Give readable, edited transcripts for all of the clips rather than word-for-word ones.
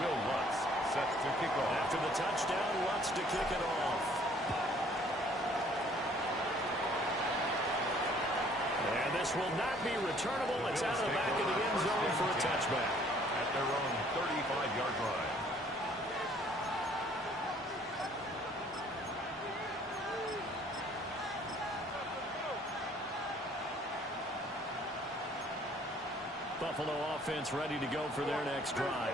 Will Lutz set to kick off. After the touchdown, Lutz to kick it off. And this will not be returnable. It's out of the back of the end zone for a touchback. At their own 35-yard line. Buffalo offense ready to go for their next drive.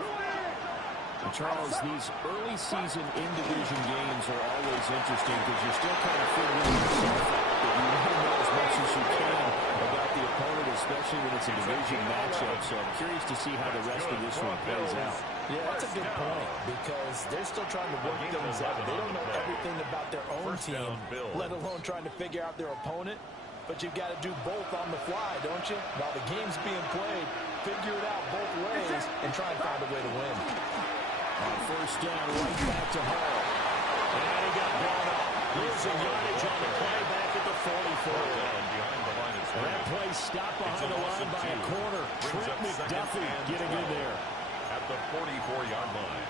And Charles, these early season in-division games are always interesting because you're still kind of figuring yourself out, but you never know as much as you can about the opponent, especially when it's a division matchup. So I'm curious to see how the rest of this one plays out. Yeah, that's a good point because they're still trying to work things out. They don't know everything about their own team, let alone trying to figure out their opponent. But you've got to do both on the fly, don't you? While the game's being played, figure it out both ways and try and find a way to win. On first down, right back to Hall. And he got blown up. Losing yardage on the play back at the 44. That play stopped behind the line by a corner. Trent McDuffie getting in there. At the 44-yard line.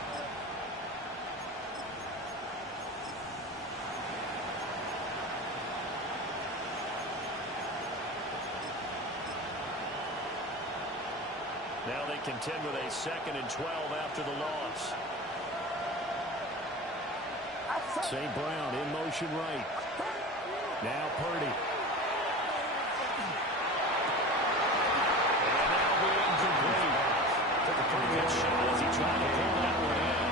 Now they contend with a 2nd and 12 after the loss. St. Brown in motion right. Now Purdy. And that'll be incomplete. Took a pretty good shot as he tried to pull that one in.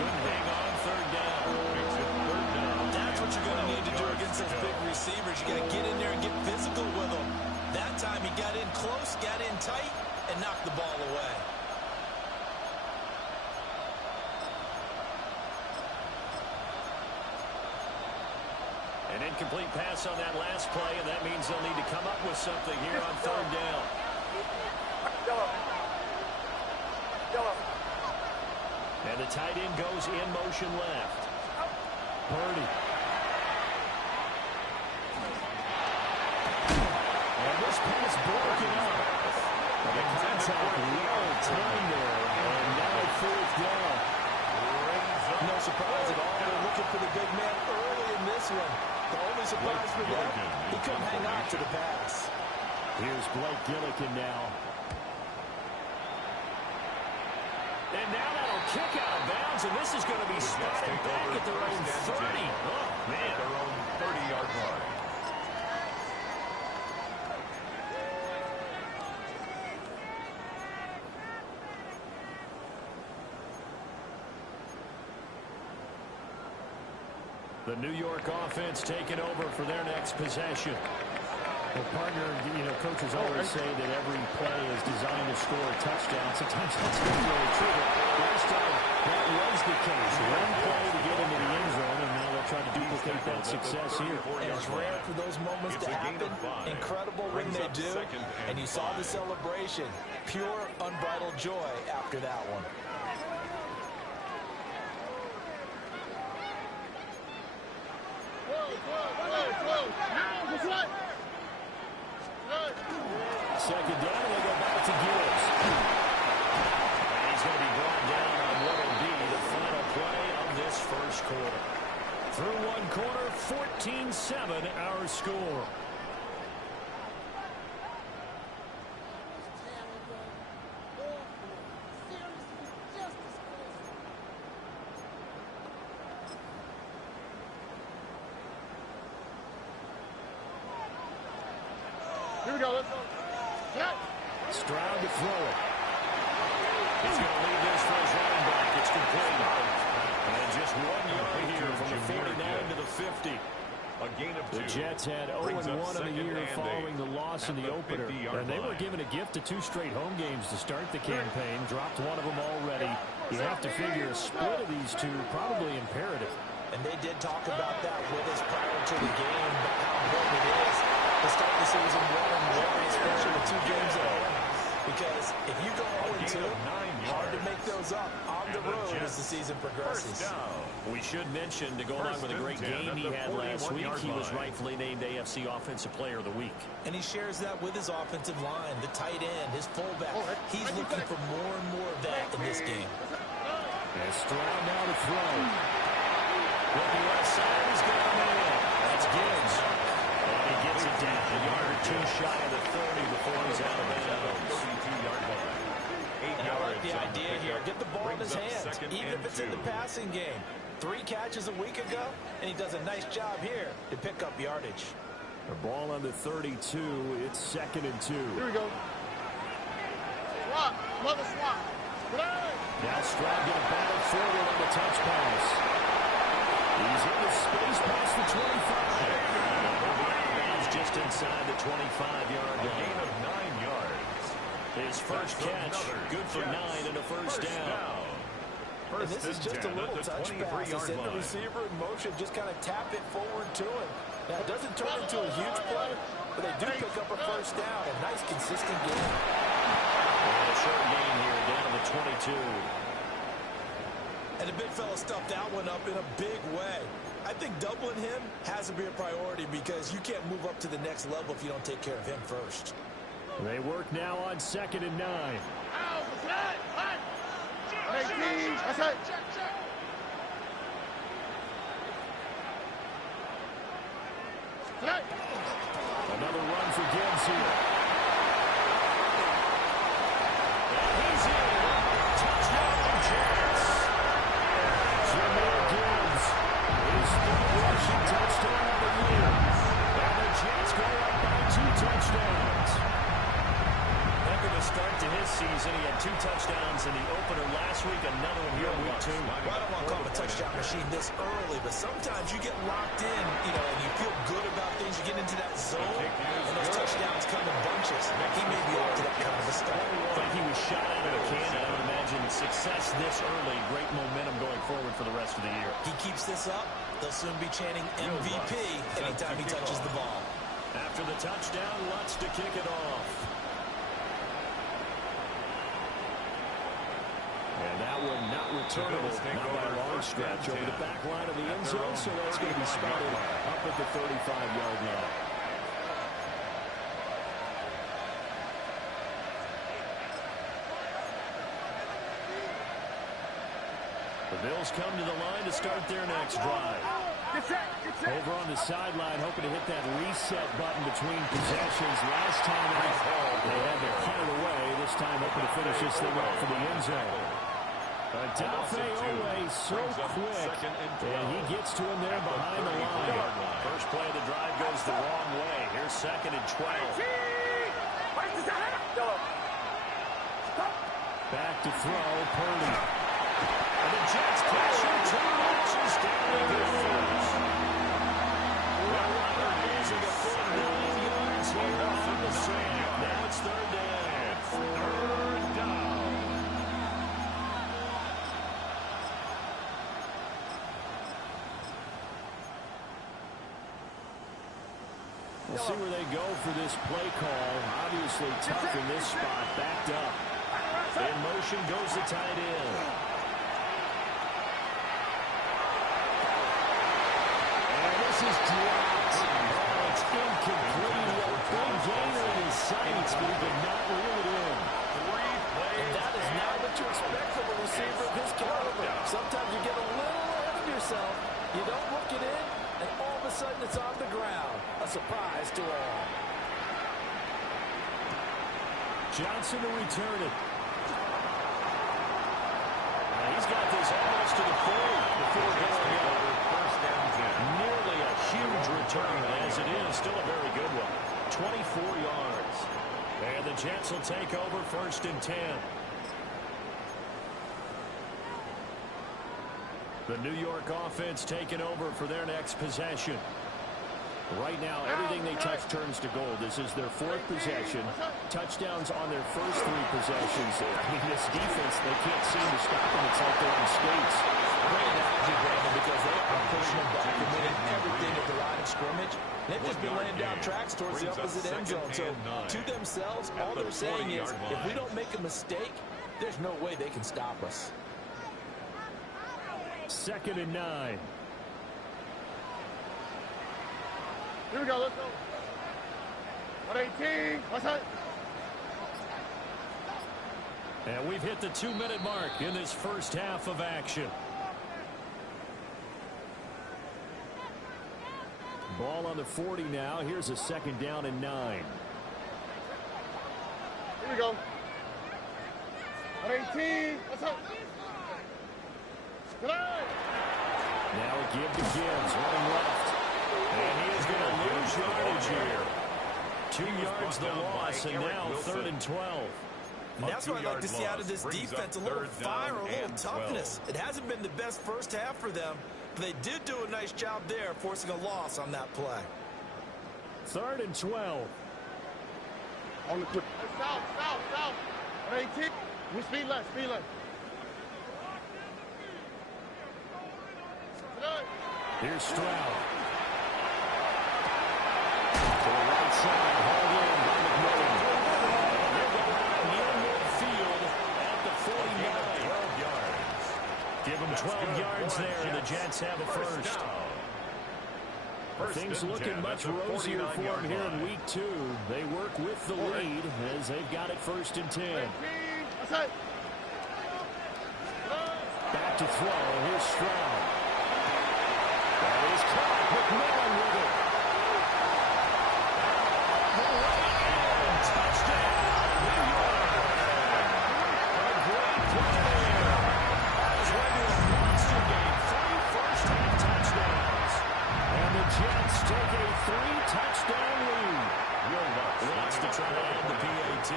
Couldn't hang on 3rd down. Makes it 3rd down. That's what you're going to need to do against those big receivers. You got to get in there and get physical with them. That time he got in close, got in tight, and knocked the ball away. An incomplete pass on that last play, and that means they'll need to come up with something here on 3rd down. And the tight end goes in motion left. Purdy. And this pass broken up. The contact real time there, and now 4th down. No surprise at all. They're looking for the big man early in this one. The only surprise for them, he couldn't hang on to the pass. Here's Blake Gillikin now. And now that'll kick out of bounds, and this is going to be spotted back at their own 30. Oh, man. At their own 30-yard line. The New York offense taking over for their next possession. Well, partner, coaches always say that every play is designed to score a touchdown. Sometimes that's not really true. Last time, that was the case. One play to get into the end zone, and now they'll try to duplicate that success here. And it's rare for those moments to happen. Incredible when they do. And you saw the celebration. Pure, unbridled joy after that one. Second down, and they go back to Gibbs. And he's going to be brought down on what will be the final play of this first quarter. Through one quarter, 14-7 our score. Here we go, let's go. Stroud to throw it. He's going to leave this for his running back. It's complete. And just 1 yard here from the 49 to the 50. A gain of 2. The Jets had 0-1 in the year following the loss in the opener. And they were given a gift of 2 straight home games to start the campaign. Dropped one of them already. You have to figure a split of these two probably imperative. And they did talk about that with us prior to the game, but how important it is to start the season 1-1, especially with 2 games at home. Because if you go 0-2, hard to make those up on the road as the season progresses. We should mention, to go along with a great game he had last week, he was rightfully named AFC Offensive Player of the Week. And he shares that with his offensive line, the tight end, his fullback. He's looking for more and more of that in this game. And Stroud now to throw. With the left side, he's got him in. That's Gibbs. And he gets it down. A yard or two shy of the 30 before he's out of bounds. 32-yard line. And I like the idea here. Get the ball in his hands, even if it's in the passing game. 3 catches a week ago, and he does a nice job here to pick up yardage. The ball on the 32. It's 2nd and 2. Here we go. Swap. Mother swap. Now Stroud going to battle forward on the touch pass. He's in the space past the 25. Just inside the 25-yard line. Gain of 9 yards. His first catch, good for 9 and a first down. And this is just a little touch pass. They send the receiver in motion, just kind of tap it forward to him. Now, it doesn't turn into a huge play, but they do pick up a first down. A nice, consistent game. And a short gain here, down to the 22. And the big fella stuffed that one up in a big way. I think doubling him has to be a priority because you can't move up to the next level if you don't take care of him first. They work now on 2nd and 9. 18. That's it. Another run for Gibbs here. And he's in. Touchdown, Jets. Jahmyr Gibbs. His 3rd rushing touchdown of the year. And the Jets go up by 2 touchdowns. Heck of a start to his season. He had 2 touchdowns in the opener last week, another one here in week 2. Well, I don't want to call him a touchdown machine this early, but sometimes you get locked in, and you feel good about things. You get into that zone, and those touchdowns come in bunches. He may be up to that kind of a start. I think he was shot out of a cannon. I would imagine success this early, great momentum going forward for the rest of the year. He keeps this up, they'll soon be chanting MVP anytime he touches the ball. After the touchdown, Lutz to kick it off. And that one not returnable, not by a long stretch, over the back line of the end zone, so that's going to be spotted up at the 35-yard line. The Bills come to the line to start their next drive. Over on the sideline, hoping to hit that reset button between possessions. Last time out, they had to punt it away. This time hoping to finish this thing off for the end zone. Odafe Oweh so quick, and he gets to him there behind the line. First play of the drive goes the wrong way. Here's 2nd and 12. Back to throw, Purdy. And the Jets pressure 2 rushes down to the first. Well, Robert losing a full 9 yards here on the snap. Now it's 3rd down. 3rd down. We'll see where they go for this play call. Obviously tough in this spot, backed up. In motion goes the tight end. And this is dropped. Oh, it's incomplete. A big gainer in his sights, but he could not reel it in. And that is not what you expect from a receiver of his caliber. Sometimes you get a little ahead of yourself. You don't look it in, and all of a sudden it's on the ground. A surprise to all. Johnson to return it. He's got this almost to the 40 before going over. First down 10. Nearly a huge return as it is. Still a very good one. 24 yards. And the Jets will take over 1st and 10. The New York offense taking over for their next possession. Right now, everything they touch turns to gold. This is their 4th possession. Touchdowns on their first 3 possessions. I mean, this defense, they can't seem to stop them. It's like they're on skates. Great analogy, Brandon, because they are pushing them back and winning everything at the line of scrimmage. They've just been laying down tracks towards the opposite end zone. So, to themselves, all they're saying is, if we don't make a mistake, there's no way they can stop us. 2nd and 9. Here we go, let's go. 118, what's that? And we've hit the 2-minute mark in this first half of action. Ball on the 40 now. Here's a second down and 9. Here we go. 18. What's up? Now a give to Gibbs, running left. And he is going to lose yardage here. 2 yards the loss, and now 3rd and 12. And that's what I'd like to see out of this defense, a little fire, a little toughness. It hasn't been the best first half for them, but they did do a nice job there, forcing a loss on that play. 3rd and 12. On the quick. South. 18. We speed left. Here's Stroud. To the right side, hauled in by McMillan. They'll go out near midfield at the 49. 12 yards. Give them 12 yards there, and the Jets have a first. Things looking much rosier for them here in week 2. They work with the lead as they've got it 1st and 10. Back to throw. Here's Stroud. That is caught. McMillan with it. Touchdown. A great play there. That is ready to a monster game. 3 first-half touchdowns. And the Jets take a 3-touchdown lead. Will wants to try to end the PAT.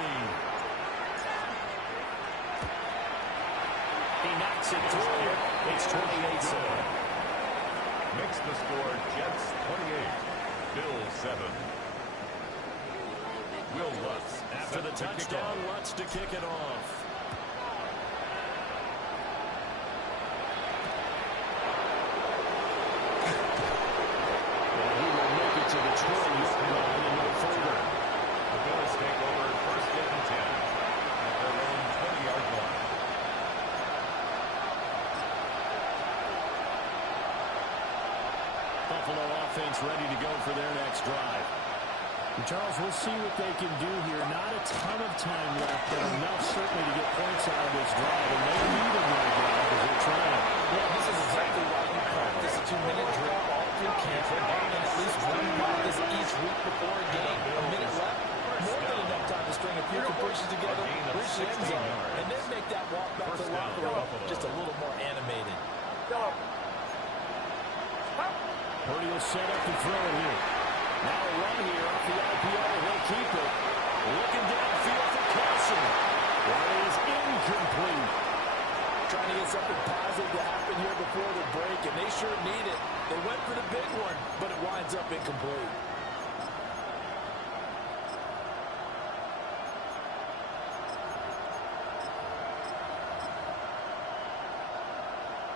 He knocks it through. It's 28-7. Makes the score Jets 28, Bills 7. Will Lutz After the touchdown, Lutz to kick it off. He will make it to the 20-yard line and no further. The Bills take over 1st and 10 at their own 20-yard line. Buffalo offense ready to go for their next drive. And Charles, we'll see what they can do here. Not a ton of time left, but enough certainly to get points out of this drive. And they need them right now because they're trying. Yeah, this is exactly why you practice a 2-minute drill all through camp. And at least one practice each week before a game. A minute left, more than enough time to string a few completions together, reach the end zone, and then make that walk back to the locker room just a little more animated. Purdy will set up and throw it here. Now a run here off the RPO. He'll keep it. Looking downfield for Carson. That is incomplete. Trying to get something positive to happen here before the break, and they sure need it. They went for the big one, but it winds up incomplete.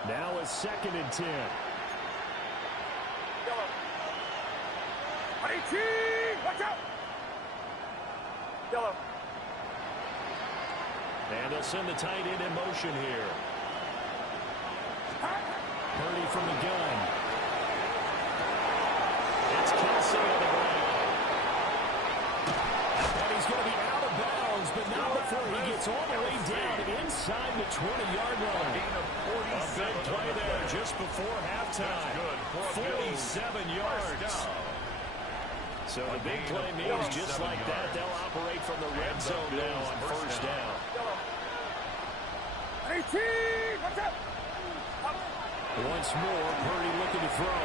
Now a 2nd and 10. Watch out! Yellow. And they'll send the tight end in motion here. Purdy from the gun. It's Kelsey on the ground. And he's going to be out of bounds, but not before he gets all the way down inside the 20-yard line. A big play there just before halftime. 47 yards. So the big play means just like that, they'll operate from the red zone now on 1st down. 18! Watch out! Once more, Purdy looking to throw.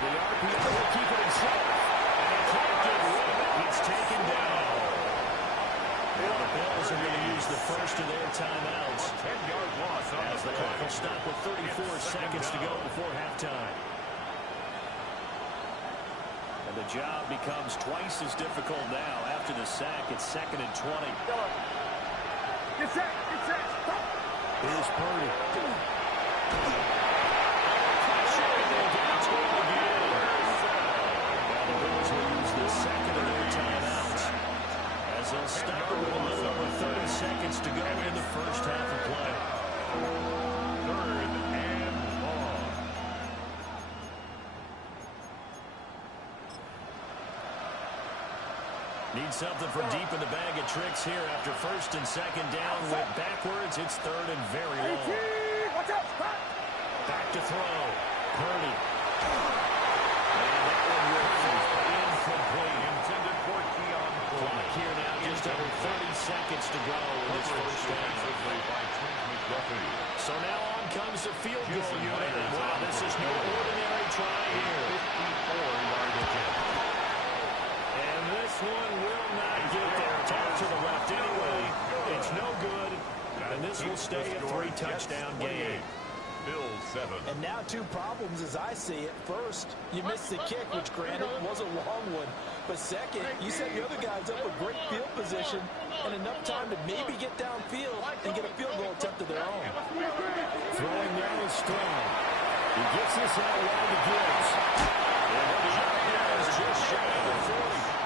The RPO will keep it himself. And he can't get rid of it. It's taken down. And the Bills are going to use the first of their timeouts. 10-yard loss as the clock will stop with 34 seconds to go before halftime. And the job becomes twice as difficult now after the sack. It's 2nd and 20. Get set! Stop! Here's Purdy. Pressure, and they'll get it to him again. Now the Bills will use the 2nd of their timeouts as they'll stop it with a little over 30 seconds to go in the first half of play. 3rd and long. Need something from deep in the bag of tricks here after first and second down. Went backwards. It's third and very long. Back to throw. Purdy. And that one will be incomplete. Intended for Keon Clock here now, just over 30 seconds to go in this first half. So now on comes the field goal unit. Wow, this is no ordinary try here. 54-yard attempt. And this one will not get there. Toss to the left anyway. It's no good. And this will stay a 3-touchdown game. Bills 7. And now two problems as I see it. First, you missed the kick, which granted was a long one. But second, you set the other guys up with great field position and enough time to maybe get downfield and get a field goal attempt of their own. Throwing down is Stroud. He gets this out wide to Gibbs. And the shot there is just shy of the 40.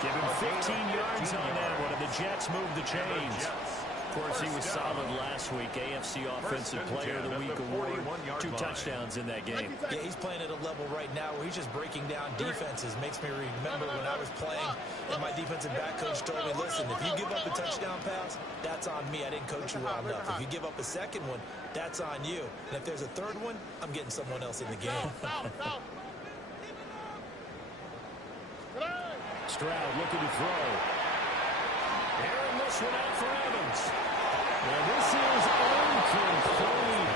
Give him 15 yards on that one, and the Jets move the chains. Of course, he was solid last week. AFC Offensive Player of the Week award. 2 touchdowns in that game. Yeah, he's playing at a level right now where he's just breaking down defenses. Makes me remember when I was playing and my defensive back coach told me, listen, if you give up a touchdown pass, that's on me. I didn't coach you well enough. If you give up a second one, that's on you. And if there's a third one, I'm getting someone else in the game. Stroud looking to throw. Airing this one out for Evans. And this is incomplete.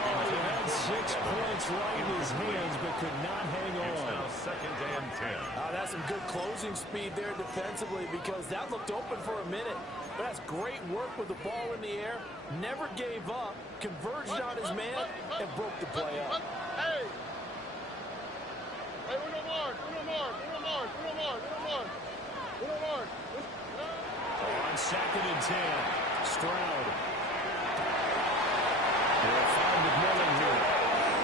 Oh, he had 6 points right in his hands, but could not hang on. It's now 2nd and 10. That's some good closing speed there defensively because that looked open for a minute. But that's great work with the ball in the air. Never gave up, converged on his man, and broke the play up. Hey! Hey, uno more. On 2nd and 10, Stroud. They'll find McMillan here.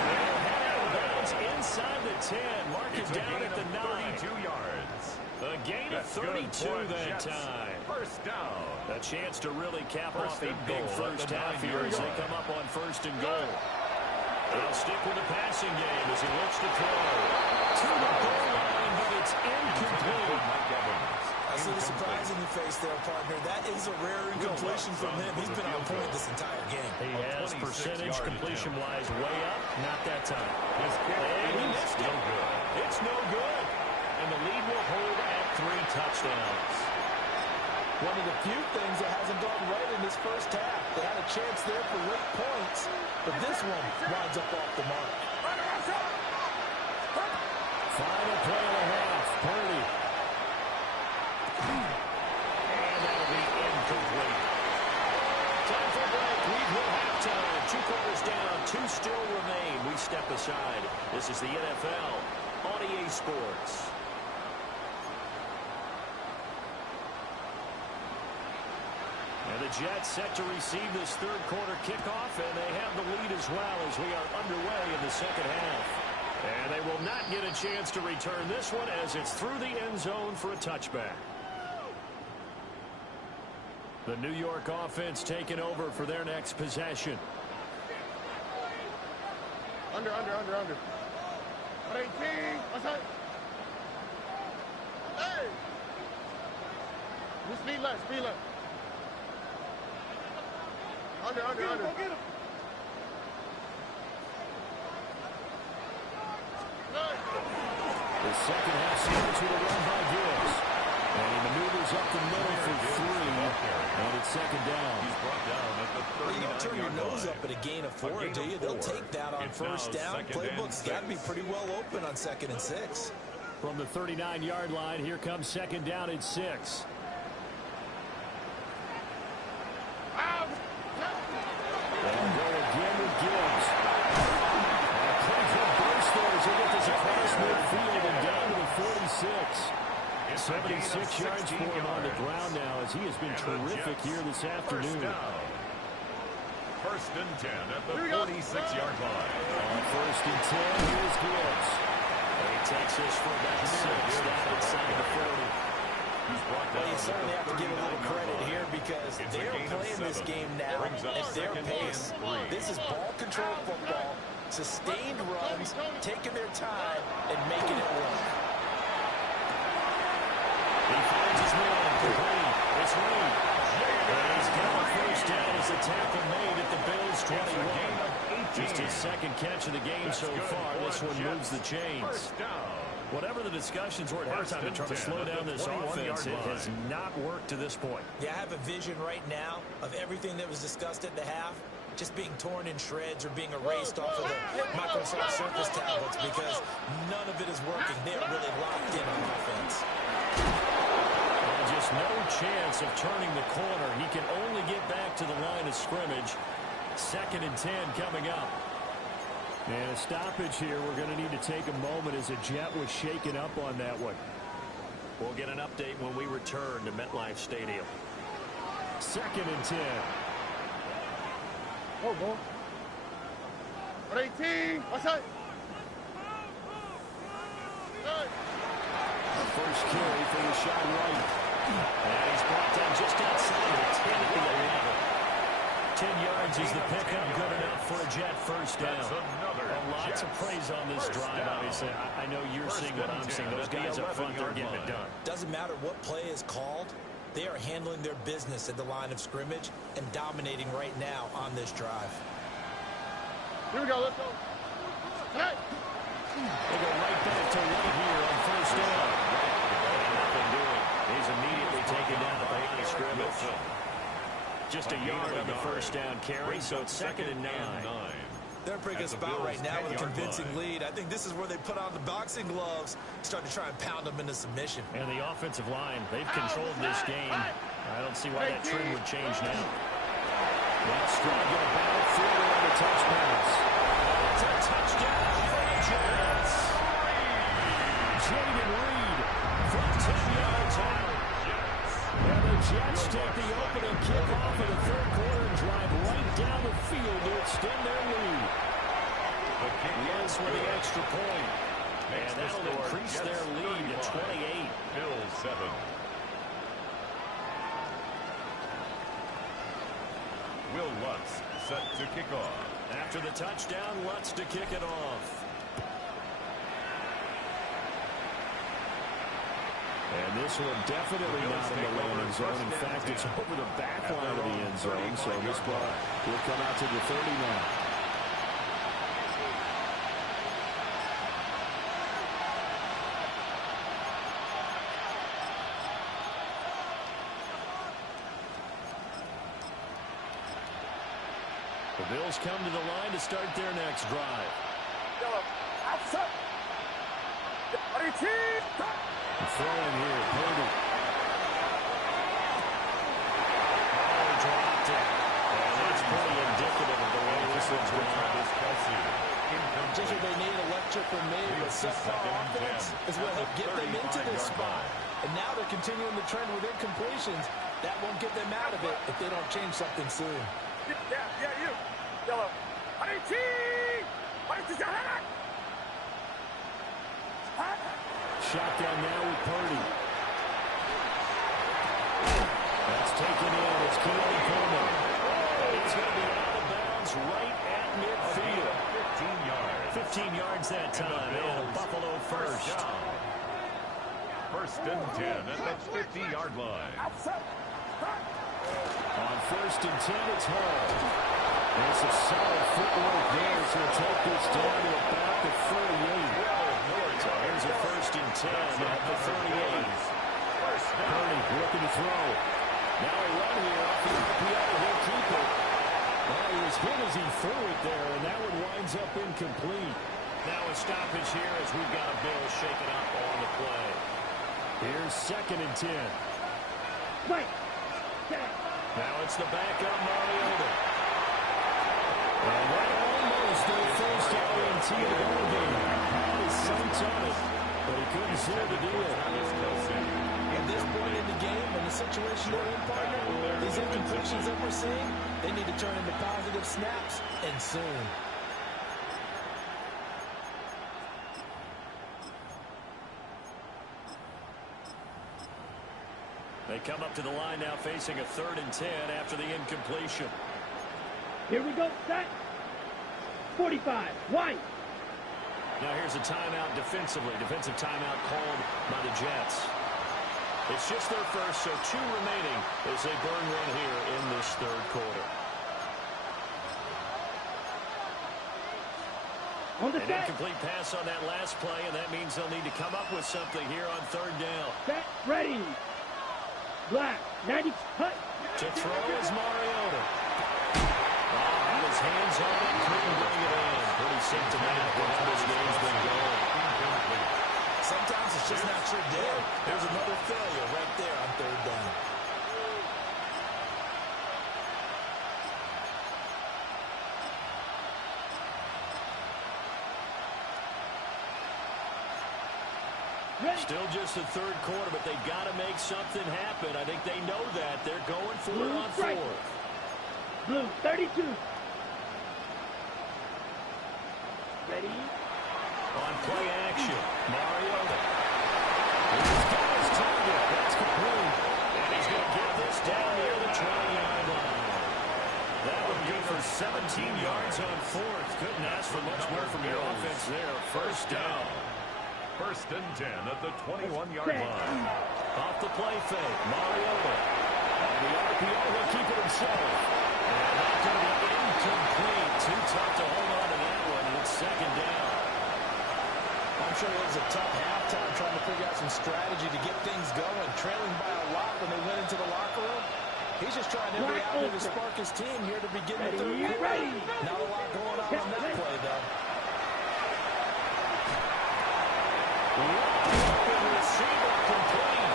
They'll head out of bounds inside the 10. Mark it down at the 9. 32 yards. A gain of 32 that time. First down. A chance to really cap off a big first half here as they come up on 1st and goal. They'll stick with the passing game as he looks to throw. To the goal line, but it's incomplete. I see the surprise in your face there, partner. That is a rare incompletion from him. He's been on point this entire game. He has percentage completion-wise way up. Not that time. And he missed it. It's no good. And the lead will hold at 3 touchdowns. One of the few things that hasn't gone right in this first half. They had a chance there for late points, but this one winds up off the mark. Final play and a half. Purdy. And that'll be incomplete. Time for a break. We've hit halftime. 2 quarters down. 2 still remain. We step aside. This is the NFL on EA Sports. And the Jets set to receive this 3rd quarter kickoff, and they have the lead as well as we are underway in the 2nd half. And they will not get a chance to return this one as it's through the end zone for a touchback. The New York offense taking over for their next possession. Under. 18. Outside. Hey! Speed left. Under. Go get him. The second half starts with a run by Gibbs. And he maneuvers up the middle for 3. And it's 2nd down. He's brought down at the 39-yard line. You don't turn your nose up at a gain of 4, do you? They'll take that on first down. Playbook's got to be pretty well open on 2nd and 6. From the 39-yard line, here comes 2nd down and 6. And go again with Gibbs. A pretty good burst there as he gets this across midfield and down to the 46. 76 yards for him on the ground now as he has been terrific here this afternoon. 1st and 10 at the 46-yard line. On 1st and 10, here's Gibbs. And he takes this for about 6 down inside the 40. Well, you certainly have to give a little credit here because they're playing this game now at their pace. This is ball control football, sustained runs, taking their time, and making it work. He finds his man. Complete. It's Reed. And he's got a first down as a tackle made at the Bills' 21. Just his second catch of the game so far. This one moves the chains. Whatever the discussions were at halftime to try to slow down this offense, it has not worked to this point. Yeah, I have a vision right now of everything that was discussed at the half just being torn in shreds or being erased off of the Microsoft Surface tablets because none of it is working. They're really locked in on offense. And just no chance of turning the corner. He can only get back to the line of scrimmage. 2nd and 10 coming up. And a stoppage here. We're going to need to take a moment as a Jet was shaken up on that one. We'll get an update when we return to MetLife Stadium. 2nd and 10. Oh, go. 18. What's that? First carry for the shot right. And he's brought down just outside of the 10 at the 11. 10 yards is the pickup. Good enough for a Jet first down. Lots of praise on this drive, obviously. I know you're seeing what I'm seeing. Those guys up front, they're getting it done. Doesn't matter what play is called. They are handling their business at the line of scrimmage and dominating right now on this drive. Here we go. Let's go. Hey. They go right back to White here on first down. He's immediately taken down at the line of scrimmage. Just a yard on the first down carry, so it's 2nd and 9. They're in a pretty good spot right now with a convincing lead. I think this is where they put on the boxing gloves, start to try and pound them into submission. And the offensive line, they've controlled this game. I don't see why that trend would change now. Well, Stroud got a battle through on the touch pass. It's a touchdown for the Giants. Jayden Reed from 10 yards out. And the Jets take the opening kickoff of the 3rd quarter and drive right down the field to extend their lead. Yes, with the extra point. And that'll increase their lead to 28. Bills 7. Will Lutz set to kick off. After the touchdown, Lutz to kick it off. And this one definitely not in the landing zone. In fact, it's over the back line of the end zone. So this ball will come out to the 30 now. The Bills come to the line to start their next drive. Throwing here, Purdy. Dropped it. And that's pretty indicative of the way this one's going. Just what they need, electric from me, but subpar offense is what helped get them into this spot. And now they're continuing the trend with incompletions. That won't get them out of it if they don't change something soon. Yeah, you. Yellow. 18. Shotgun now with Purdy. That's taken in. It's Keelan Coleman. It's going to be out of bounds right at midfield. 15 yards. 15 yards that time. And Buffalo first. 1st and 10 at the 50-yard line. On 1st and 10, it's Hall. There's a solid footwork there to take this down to about the 38. So here's a 1st and 10 at the 38. Purdy looking to throw. Now a run here. He'll keep it. Well, he was hit as he threw it there, and that one winds up incomplete. Now a stoppage here as we've got a Bill shaken up on the play. Here's 2nd and 10. Now it's the backup Mariota. And that almost their first INT of the ball game. His son's on it, but he couldn't seal the deal. At this point in the game, in the situation they're in, partner, these incompletions that we're seeing, they need to turn into positive snaps, and soon. They come up to the line now facing a 3rd and 10 after the incompletion. Here we go, set. 45, White. Now here's a timeout defensively. Defensive timeout called by the Jets. It's just their first, so 2 remaining as they burn one here in this third quarter. On the An set. incomplete pass on that last play, and that means they'll need to come up with something here on third down. Set. Ready. Black. 90. Cut. To throw is Mariota. Had his hands on it, couldn't bring it in. Pretty symptomatic of how this game's been going. Sometimes it's just not your day. There's another failure right there on third down. Still just the third quarter, but they've got to make something happen. I think they know that. They're going for it on fourth. Blue, 32. Ready? On play action, Mariota. He's got his target. That's complete. And he's going to get this down near the 20-yard line. That would go for 17 yards on fourth. Couldn't ask for much more from your offense there. First down. First and 10 at the 21-yard line. Off the play fake, Mariota. And the RPO will keep it himself. And that's going to be incomplete. Too tough to hold on to that one. It's second down. I'm sure it was a tough halftime trying to figure out some strategy to get things going. Trailing by a lot when they went into the locker room. He's just trying every avenue to spark his team here to begin the third quarter. Not a lot going on that play, though. Receiver complete.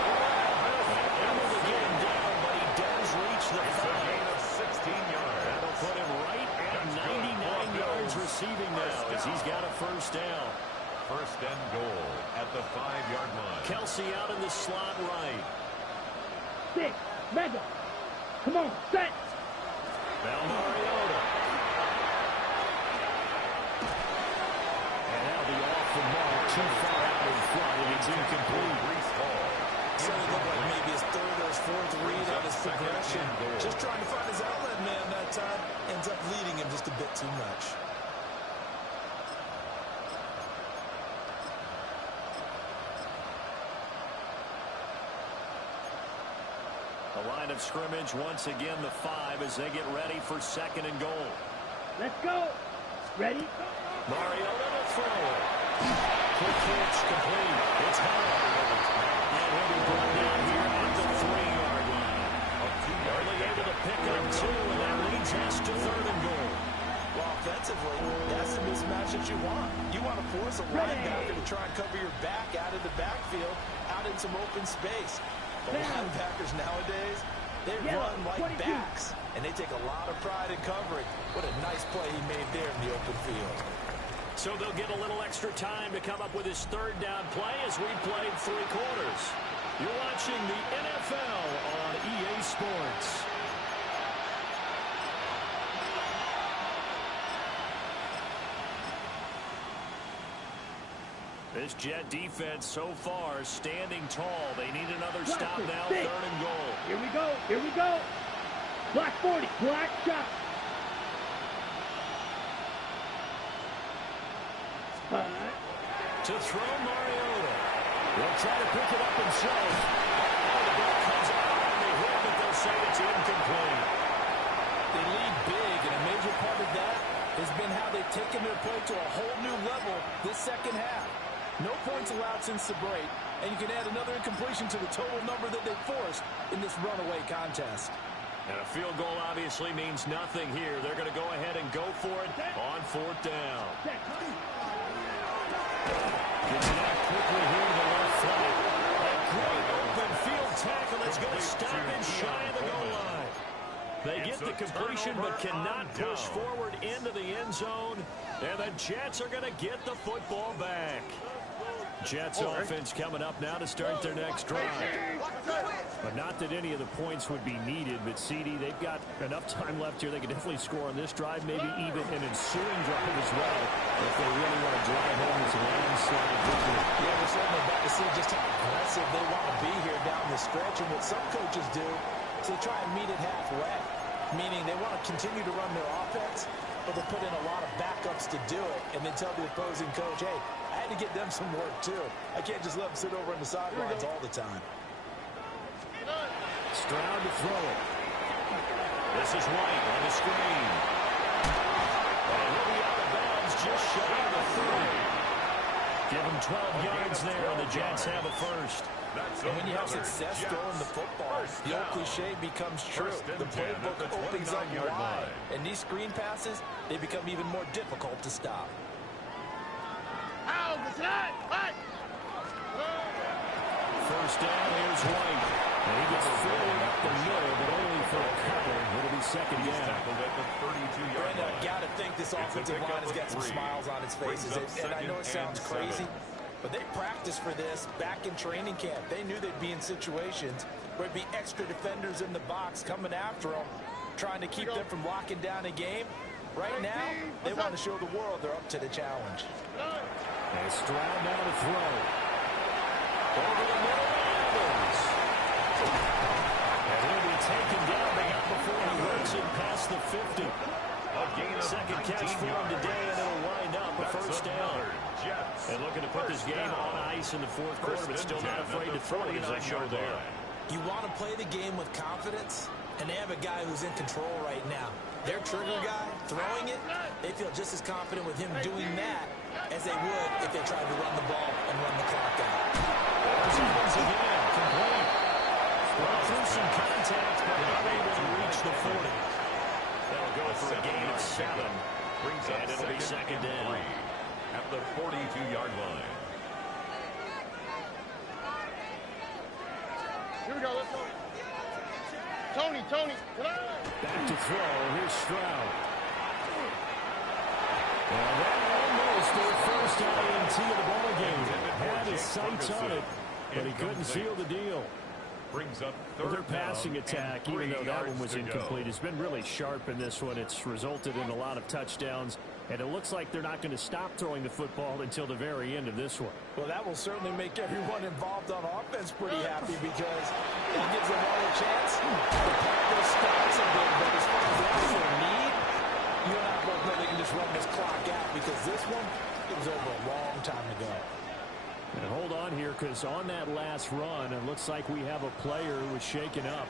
Able to get him down, but he does reach the 5. 16 yards. That'll put him right at 99 yards receiving now as he's got a first down. First and goal at the 5-yard line. Kelsey out in the slot right. 6. Mega. Come on, set. Now Mariota. And that'll be off the mark. Too far out in front, and it's incomplete. So it looked like maybe his third or his fourth read on his progression. Just trying to find his outlet man that time. Ends up leading him just a bit too much. The line of scrimmage, once again, the 5 as they get ready for second and goal. Let's go. Ready? Mariota to throw it. Quick pitch complete. It's high. And he'll be brought down here at the 3-yard line. Barely able to pick up 2, and that leads us to third and goal. Well, offensively, that's the mismatch that you want. You want to force a linebacker to try and cover your back out of the backfield, out in some open space. But linebackers nowadays, they run like backs, and they take a lot of pride in covering. What a nice play he made there in the open field. So they'll get a little extra time to come up with his third down play as we played 3 quarters. You're watching the NFL on EA Sports. This Jet defense so far standing tall. They need another stop now, 3rd and goal. Here we go. Here we go. Black 40. Black shot. To throw Mariota. They'll try to pick it up himself. The ball comes out on the hit, but they'll say it's incomplete. They lead big, and a major part of that has been how they've taken their play to a whole new level this second half. No points allowed since the break, and you can add another incompletion to the total number that they forced in this runaway contest. And a field goal obviously means nothing here. They're going to go ahead and go for it on 4th down. Gets it out quickly here to the left flank. A great open field tackle that's going to stop him shy of the goal line. They get the completion but cannot push forward into the end zone. And the Jets are going to get the football back. Jets offense coming up now to start their next drive. But not that any of the points would be needed, but CD, they've got enough time left here. They can definitely score on this drive, maybe even an ensuing drive as well, if they really want to drive home this landslide victory. Yeah, we're certainly about to see just how aggressive they want to be here down the stretch. And what some coaches do is they try and meet it halfway, meaning they want to continue to run their offense, but they put in a lot of backups to do it, and then tell the opposing coach, hey, I had to get them some work too. I can't just let them sit over on the sidelines all the time. Stroud to throw it. This is White on the screen. And he'll be out of bounds just shy of the 30. Give him 12 yards there, and the Jets have a first. And when you have success throwing the football, the old cliche becomes true. The playbook opens up wide. And these screen passes, they become even more difficult to stop. First down, here's White. And he gets forward up the middle, but only for a cover. It'll be second down. Brandon, I got to think this offensive line has got some smiles on its faces. And I know it sounds crazy, but they practiced for this back in training camp. They knew they'd be in situations where it'd be extra defenders in the box coming after them, trying to keep them from locking down a game. Right now, they want to show the world they're up to the challenge. And Stroud now to throw. Over the middle, Evans. And he'll be taken down. They got before he works it past the 50. Second catch for him today, and it'll wind up a first down. And looking to put this game on ice in the fourth quarter, but still not afraid to throw it as they show there. You want to play the game with confidence, and they have a guy who's in control right now. Their trigger guy, throwing it, they feel just as confident with him doing that as they would if they tried to run the ball and run the clock out. There's Evans again, complete. Well, through some contact, but not able to reach the 40. They'll go for a gain of 7. And it'll be second down. At the 42-yard line. Here we go, let's go. Tony. Back to throw. Here's Stroud. And that almost their first INT of the ball game. Had his sights on it, but he couldn't seal the deal. Brings up Their passing attack, even though that one was incomplete, has been really sharp in this one. It's resulted in a lot of touchdowns, and it looks like they're not going to stop throwing the football until the very end of this one. Well, that will certainly make everyone involved on offense pretty happy because that gives them all a chance. The clock will start a bit, but as far as the actual need, you and I both know they can just run this clock out because this one, it was over a long time ago. And hold on here, because on that last run, it looks like we have a player who was shaken up.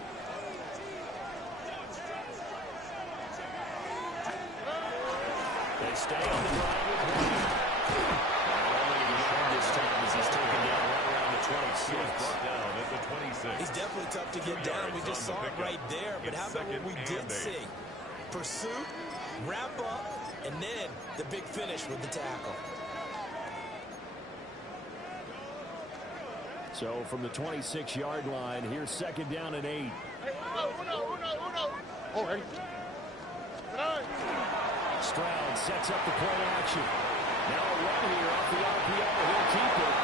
They stay on the drive with White. This time as he's taken down right around the 26. Brought down at the 26. He's definitely tough to get down. We just saw it right there. But how about what we did see? Pursuit, wrap up, and then the big finish with the tackle. So from the 26-yard line, here's second down and 8. Hey, uno. Oh, ready? Stroud sets up the play action. Now a run here off the RPO. He'll keep it.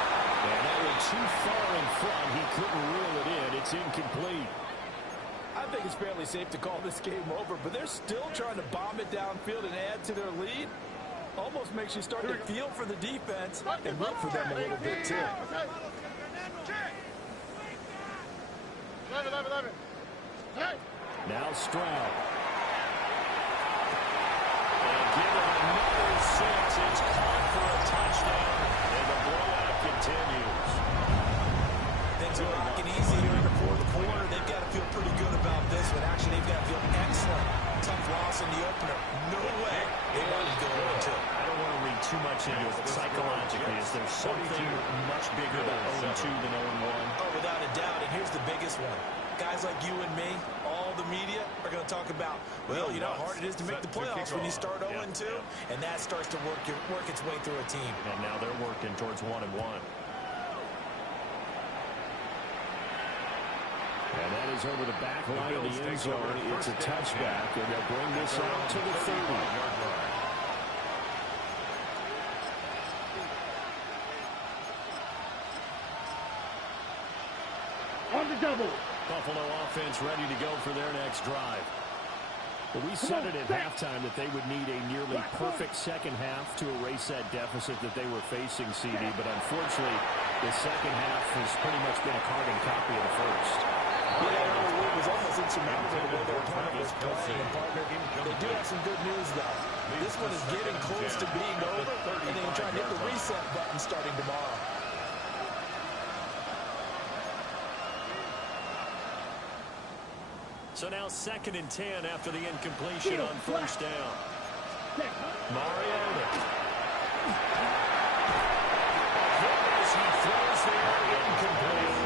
And that went too far in front. He couldn't reel it in. It's incomplete. I think it's fairly safe to call this game over, but they're still trying to bomb it downfield and add to their lead. Almost makes you start to feel for the defense and root for them a little bit, too. 11. Hey. Now Stroud. And give him another 6. It's caught for a touchdown, and the blowout continues. Things are looking easy here in the fourth quarter. They've got to feel pretty good about this one. Actually, they've got to feel excellent. Tough loss in the opener. No way they wanted to go 0-2. I don't want to read too much into it psychologically. Is there something much bigger than 0-2 than 0-1? Oh, without a doubt. And here's the biggest one. Guys like you and me, all the media, are going to talk about, well, you know how hard it is to make the playoffs when you start 0-2, and that starts to work its way through a team. And now they're working towards 1-1. And that is over the back line of the end zone. It's a touchback, and they'll bring this out to the 30. On the double. Buffalo offense ready to go for their next drive. But we said it at halftime that they would need a nearly perfect second half to erase that deficit that they were facing, CD. But unfortunately, the second half has pretty much been a carbon copy of the first. Yeah, it was almost insurmountable the way their opponent was playing. And partner, they do have some good news, though. This one is getting close to being over, and they can try to hit the reset button starting tomorrow. So now 2nd and 10 after the incompletion on first down. Mariota. As he throws there, incomplete.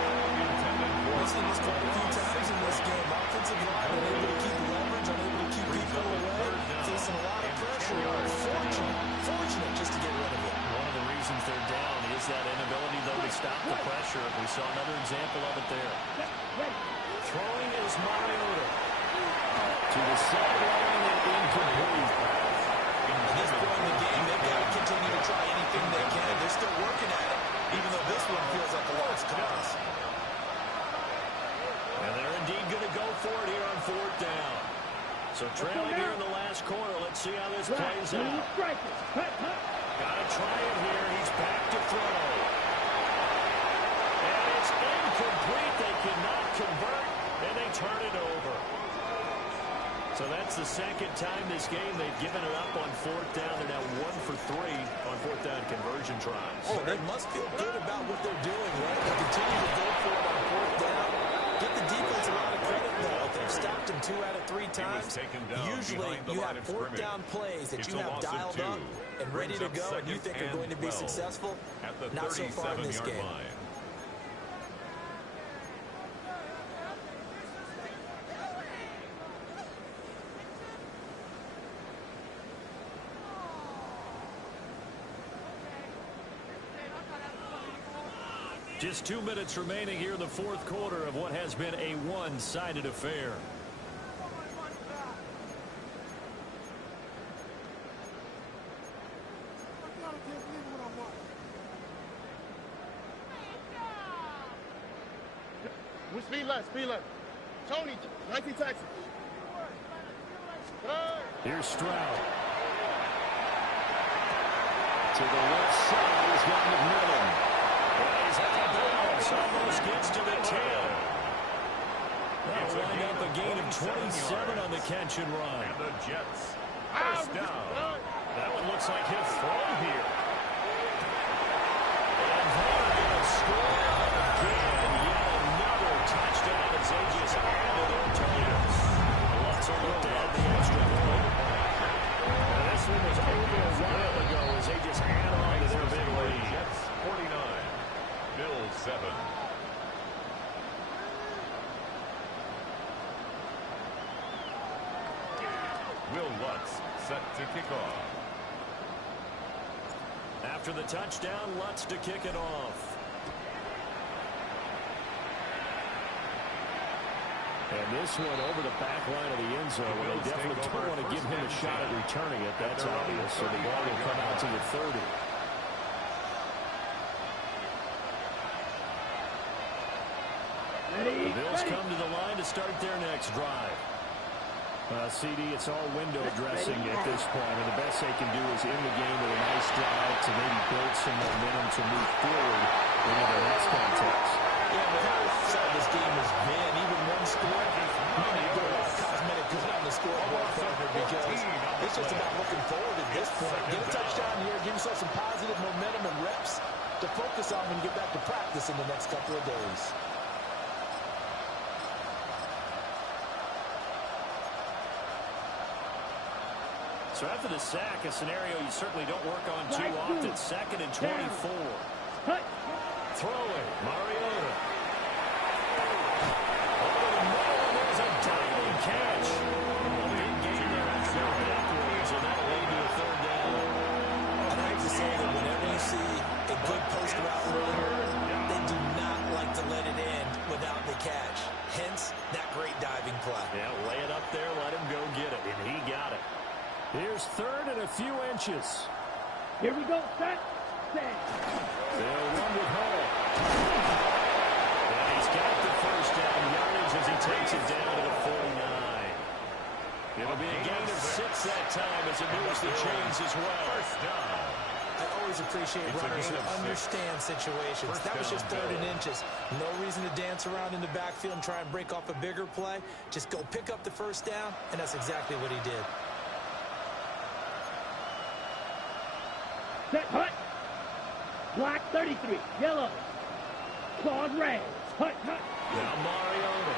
We've seen this quite a few times in this game. Offensive line unable to keep leverage, unable to keep people away, facing a lot of pressure. Fortunate just to get rid of it. One of the reasons they're down is that inability, though, to stop the pressure. We saw another example of it there. Throwing is Mariota. To the sideline and incomplete. At this point in the game, they've got to continue to try anything they can. They're still working at it, even though this one feels like a lost cause. And they're indeed going to go for it here on 4th down. So trailing here in the last quarter. Let's see how this plays out. Got to try it here. He's back to throw. And it's incomplete. They cannot convert, and they turn it over. So that's the 2nd time this game they've given it up on 4th down. They're now 1 for 3 on 4th down conversion tries. Oh, they must feel good about what they're doing, right? They continue to go for it on 4th down. Get the defense a lot of credit, though. They've stopped him 2 out of 3 times. Usually, you have 4th down plays that you have dialed up and ready to go, and you think are going to be successful. Not so far in this game. Just 2 minutes remaining here in the 4th quarter of what has been a one-sided affair. Speed left. Tony, 19 Texas. Here's Stroud. To the left side is got McMillan. He's out of bounds. Almost gets to the 10. That'll wind up a gain of 27 on the catch and run. And the Jets first down. That one looks like he'll throw here. And they're going to score again. Yet another touchdown as they just added their targets. Let's look to add the extra point. This one was over a while ago as they just add on to their big lead. Jets 49. Bills 7. Will Lutz set to kick off. After the touchdown, Lutz to kick it off. And this one over the back line of the end zone. Well, they definitely don't want to give him a shot at returning it. That's obvious. So the ball will come out to the 30. The Bills come to the line to start their next drive. CD, it's all window dressing at this point, and the best they can do is end the game with a nice drive to maybe build some momentum to move forward into the next contest. Yeah, but how sad this game has been, even one score, might not do a lot of cosmetic good on the scoreboard, partner, because it's just about looking forward at this point. Get a touchdown here, give yourself some positive momentum and reps to focus on when you get back to practice in the next couple of days. So after the sack, a scenario you certainly don't work on too often. 2nd and 24. Throwing, Mariota. Over the middle, there's a diving catch. A big gain there after backwards, and that'll lead to a 3rd down. I'd like to say that whenever you see a good post route run, they do not like to let it end without the catch. Hence, that great diving play. Yeah, lay it up there, let him go get it, and he got it. Here's 3rd and a few inches. Here we go, set. They'll run with Hall. And he's got the first down yardage as he takes it down to the 49. It'll be a gain of 6 that time as it moves the chains as well. First down. I always appreciate runners who understand situations. That was just 3rd and inches. No reason to dance around in the backfield and try and break off a bigger play. Just go pick up the first down, and that's exactly what he did. Set, hut. Black 33, yellow. Claws red. Hut. Now Mariota.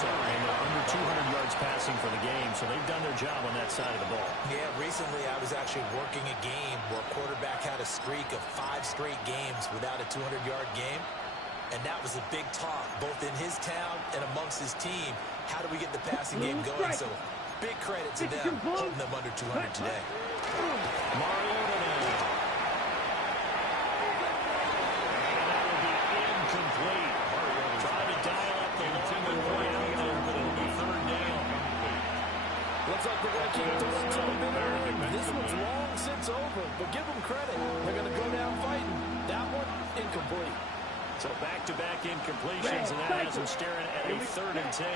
so. And they're under 200 yards passing for the game, so they've done their job on that side of the ball. Yeah, recently I was actually working a game where a quarterback had a streak of 5 straight games without a 200-yard game. And that was a big talk, both in his town and amongst his team. How do we get the passing game going? So big credit to them, holding them under 200 today. Mariota now. And that will be incomplete. Trying to dial up the longer way out there, but it'll be third down. Looks like they're going to keep throwing to the middle. This one's long since over, but give them credit. They're going to go down fighting. That one, incomplete. So back-to-back incompletions, and that has them staring at a 3rd and 10.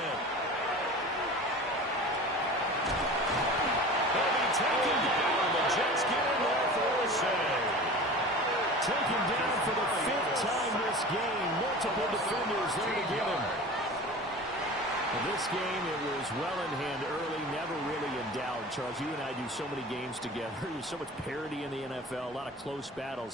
They'll be taken down. The Jets get in there for a save. Taken down for the 5th time this game. Multiple defenders there to get him. In this game, it was well in hand early, never really in doubt. Charles, you and I do so many games together. There's so much parity in the NFL, a lot of close battles.